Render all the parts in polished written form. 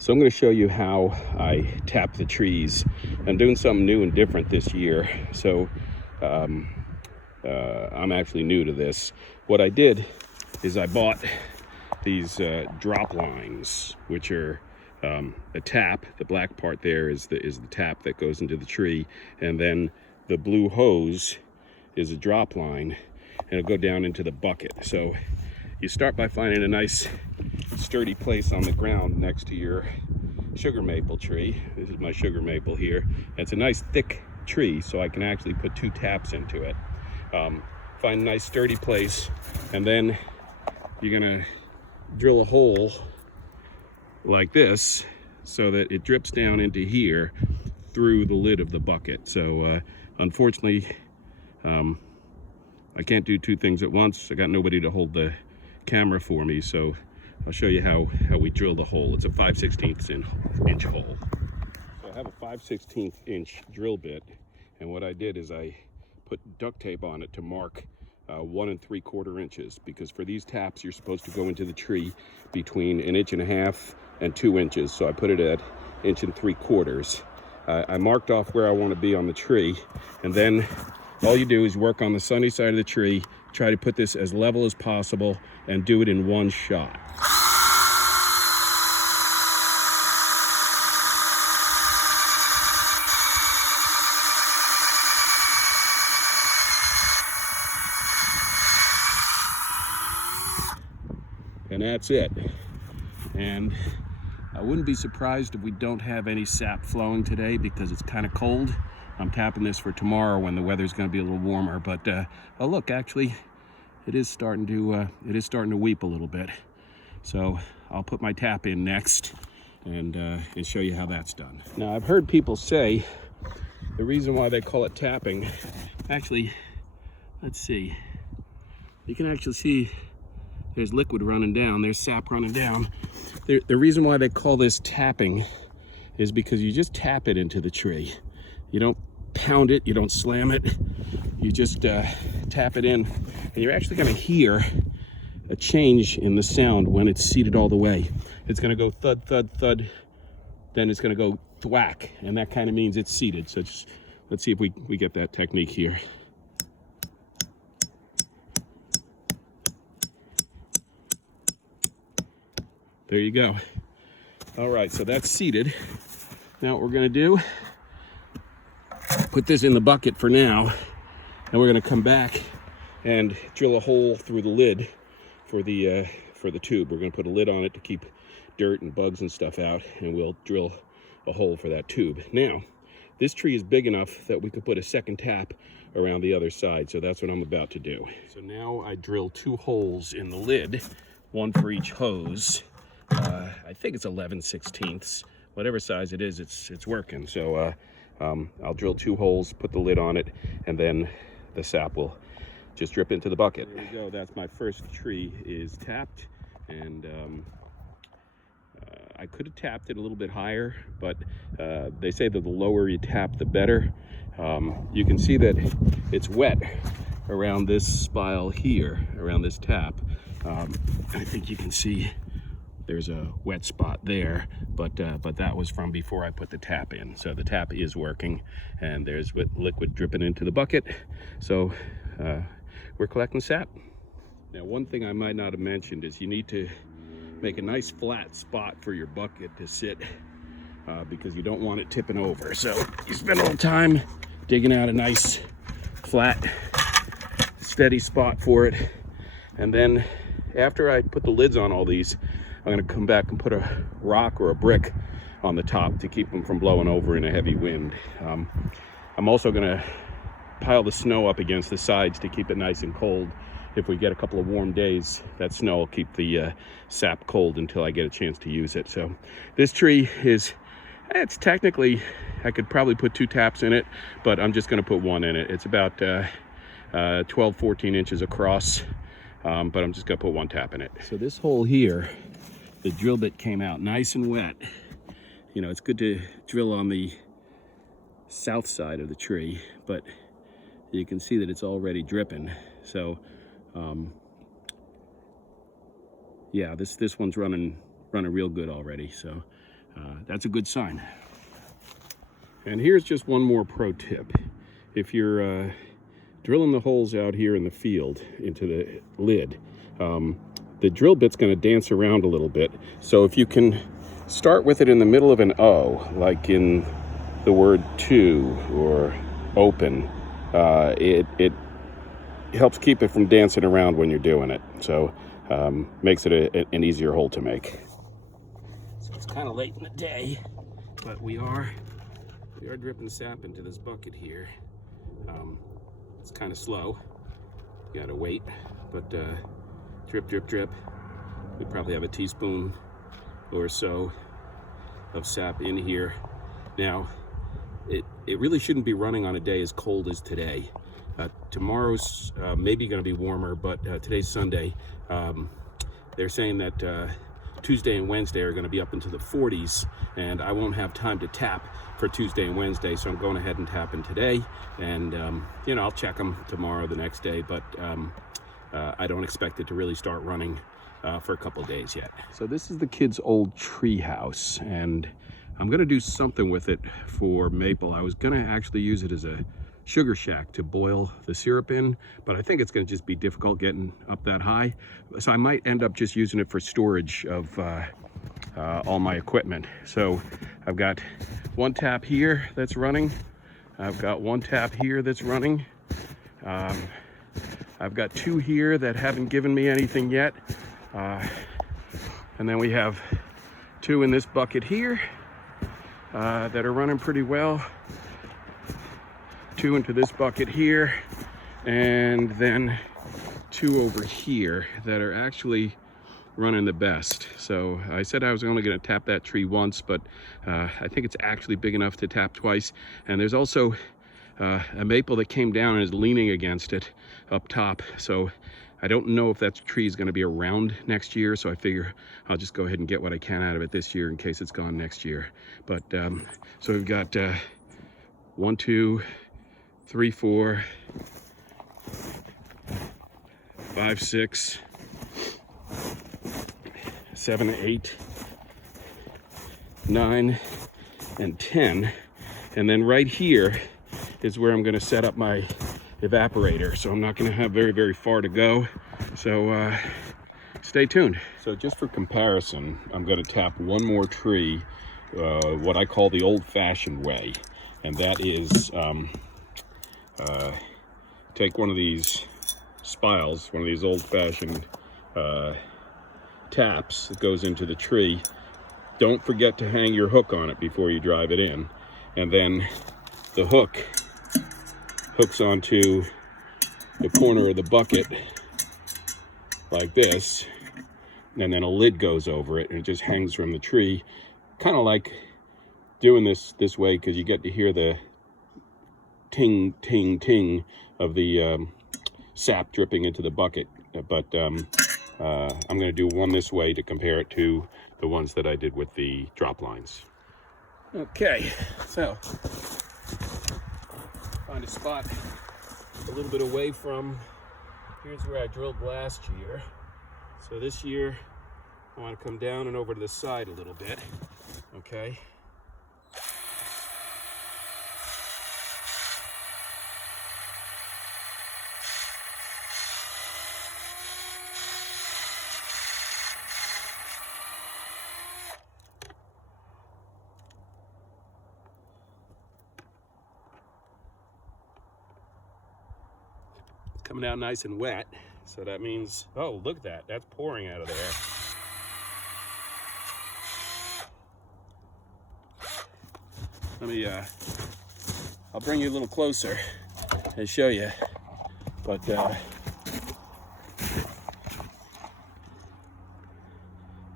So I'm going to show you how I tap the trees. I'm doing something new and different this year. So I'm actually new to this. What I did is I bought these drop lines, which are a tap. The black part there is the tap that goes into the tree, and then the blue hose is a drop line, and it'll go down into the bucket. So you start by finding a nice sturdy place on the ground next to your sugar maple tree. This is my sugar maple here. It's a nice thick tree, so I can actually put 2 taps into it. Find a nice sturdy place, and then you're gonna drill a hole like this so that it drips down into here through the lid of the bucket. So unfortunately, I can't do 2 things at once. I got nobody to hold the camera for me, so I'll show you how we drill the hole. It's a 5/16 inch hole. So I have a 5/16 inch drill bit, and what I did is I put duct tape on it to mark 1 3/4 inches, because for these taps you're supposed to go into the tree between 1.5 inches and 2 inches. So I put it at 1 3/4 inches. I marked off where I want to be on the tree, and then all you do is work on the sunny side of the tree, try to put this as level as possible, and do it in one shot. And that's it. And I wouldn't be surprised if we don't have any sap flowing today, because it's kind of cold. I'm tapping this for tomorrow when the weather's going to be a little warmer. But oh look, actually, it is starting to weep a little bit. So I'll put my tap in next and show you how that's done. Now, I've heard people say the reason why they call it tapping. Actually, let's see. You can actually see there's liquid running down. There's sap running down. The reason why they call this tapping is because you just tap it into the tree. You don't pound it, you don't slam it. You just tap it in, and you're actually going to hear a change in the sound when it's seated all the way. It's going to go thud, thud, thud. Then it's going to go thwack, and that kind of means it's seated. So let's see if we get that technique here. There you go. All right, so that's seated. Now what we're going to do, put this in the bucket for now, and we're going to come back and drill a hole through the lid for the tube. We're going to put a lid on it to keep dirt and bugs and stuff out, and we'll drill a hole for that tube. Now, this tree is big enough that we can put a second tap around the other side, so that's what I'm about to do. So now I drill 2 holes in the lid, 1 for each hose. I think it's 11/16. Whatever size it is, it's working. So I'll drill 2 holes, put the lid on it, and then the sap will just drip into the bucket. There you go. That's my first tree is tapped, and I could have tapped it a little bit higher, but they say that the lower you tap, the better. You can see that it's wet around this spile here, around this tap. I think you can see there's a wet spot there, but that was from before I put the tap in. So the tap is working, and there's liquid dripping into the bucket. So we're collecting sap. Now, one thing I might not have mentioned is you need to make a nice flat spot for your bucket to sit, because you don't want it tipping over. So you spend a little time digging out a nice flat steady spot for it, and then after I put the lids on all these, I'm going to come back and put a rock or a brick on the top to keep them from blowing over in a heavy wind. I'm also going to pile the snow up against the sides to keep it nice and cold. If we get a couple of warm days, that snow will keep the sap cold until I get a chance to use it. So this tree it's technically, I could probably put 2 taps in it, but I'm just going to put 1 in it. It's about 12-14 inches across, but I'm just going to put 1 tap in it. So this hole here, the drill bit came out nice and wet. You know, it's good to drill on the south side of the tree, but you can see that it's already dripping. So yeah, this one's running real good already. So that's a good sign. And here's just one more pro tip. If you're drilling the holes out here in the field into the lid, the drill bit's going to dance around a little bit. So if you can start with it in the middle of an O, like in the word to or open, it helps keep it from dancing around when you're doing it. So makes it an easier hole to make. So it's kind of late in the day, but we are dripping sap into this bucket here. It's kind of slow. You gotta wait, but drip, drip, drip. We probably have a teaspoon or so of sap in here. Now, it really shouldn't be running on a day as cold as today. Tomorrow's maybe going to be warmer, but today's Sunday. They're saying that Tuesday and Wednesday are going to be up into the 40s, and I won't have time to tap for Tuesday and Wednesday, so I'm going ahead and tapping today. And you know, I'll check them tomorrow, the next day, but I don't expect it to really start running for a couple of days yet. So this is the kids' old tree house, and I'm going to do something with it for maple. I was going to actually use it as a sugar shack to boil the syrup in, but I think it's going to just be difficult getting up that high. So I might end up just using it for storage of all my equipment. So I've got one tap here that's running. I've got one tap here that's running. I've got two here that haven't given me anything yet. And then we have two in this bucket here that are running pretty well. Two into this bucket here, and then two over here that are actually running the best. So I said I was only going to tap that tree once, but I think it's actually big enough to tap twice. And there's also a maple that came down and is leaning against it up top. So I don't know if that tree is going to be around next year, so I figure I'll just go ahead and get what I can out of it this year in case it's gone next year. But so we've got 1, 2, 3, 4, 5, 6, 7, 8, 9, and 10. And then right here is where I'm going to set up my evaporator. So I'm not going to have very, very far to go. So stay tuned. So just for comparison, I'm going to tap one more tree, what I call the old-fashioned way. And that is take one of these spiles, one of these old-fashioned taps that goes into the tree. Don't forget to hang your hook on it before you drive it in. And then the hook hooks onto the corner of the bucket like this, and then a lid goes over it and it just hangs from the tree. Kind of like doing this way because you get to hear the ting, ting, ting of the sap dripping into the bucket. But I'm going to do one this way to compare it to the ones that I did with the drop lines. Okay, so find a spot a little bit away from, here's where I drilled last year. So this year I want to come down and over to the side a little bit, okay? Coming out nice and wet, so that means, oh, look at that, that's pouring out of there. Let me, I'll bring you a little closer and show you, but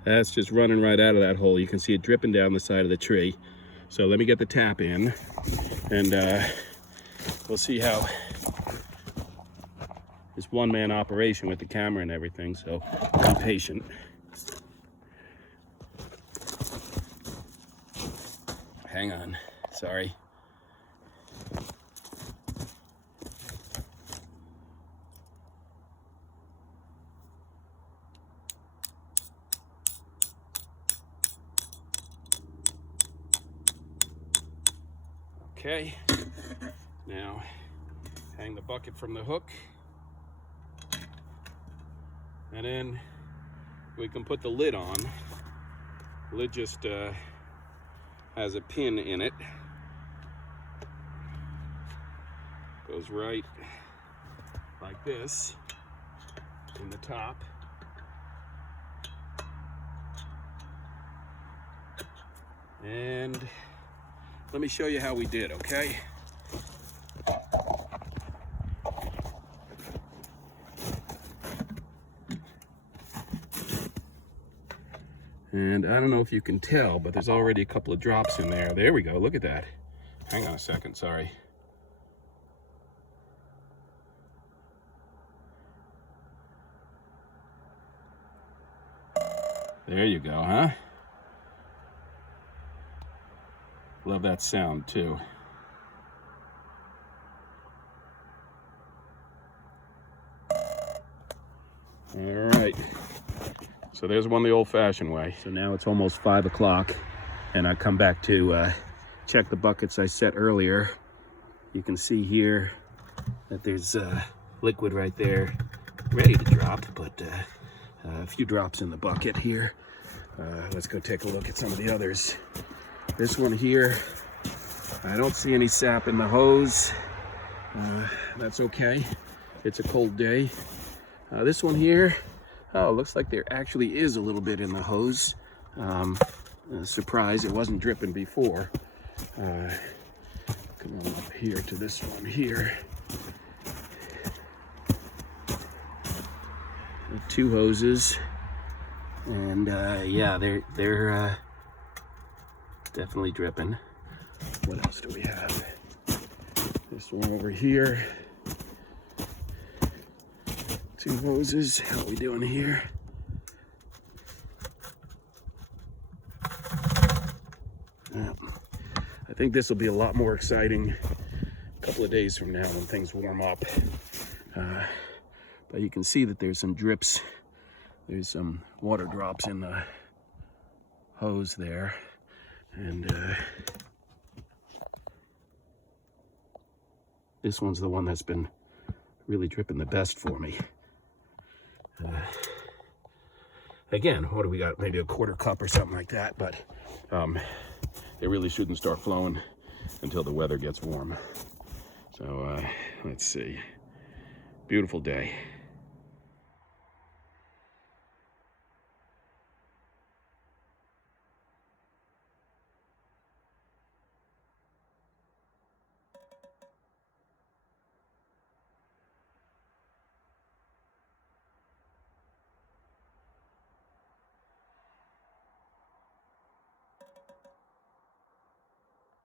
that's just running right out of that hole. You can see it dripping down the side of the tree. So let me get the tap in, and we'll see how this one-man operation with the camera and everything, so be patient. Hang on, sorry. Okay, now hang the bucket from the hook, and then we can put the lid on. The lid just has a pin in it. Goes right like this in the top. And let me show you how we did, okay? And I don't know if you can tell, but there's already a couple of drops in there. There we go, look at that. Hang on a second, sorry. There you go, huh? Love that sound too. All right, so there's one the old-fashioned way. So now it's almost 5 o'clock, and I come back to check the buckets I set earlier. You can see here that there's liquid right there, ready to drop, but a few drops in the bucket here. Let's go take a look at some of the others. This one here, I don't see any sap in the hose. That's okay. It's a cold day. This one here, oh, looks like there actually is a little bit in the hose. Surprise, it wasn't dripping before. Come on up here to this one here. Two hoses, and yeah, they're definitely dripping. What else do we have? This one over here. Two hoses. How are we doing here? Yeah. I think this will be a lot more exciting a couple of days from now when things warm up. But you can see that there's some drips. There's some water drops in the hose there. And this one's the one that's been really dripping the best for me. Again, what do we got? Maybe a quarter cup or something like that, but they really shouldn't start flowing until the weather gets warm. So let's see. Beautiful day.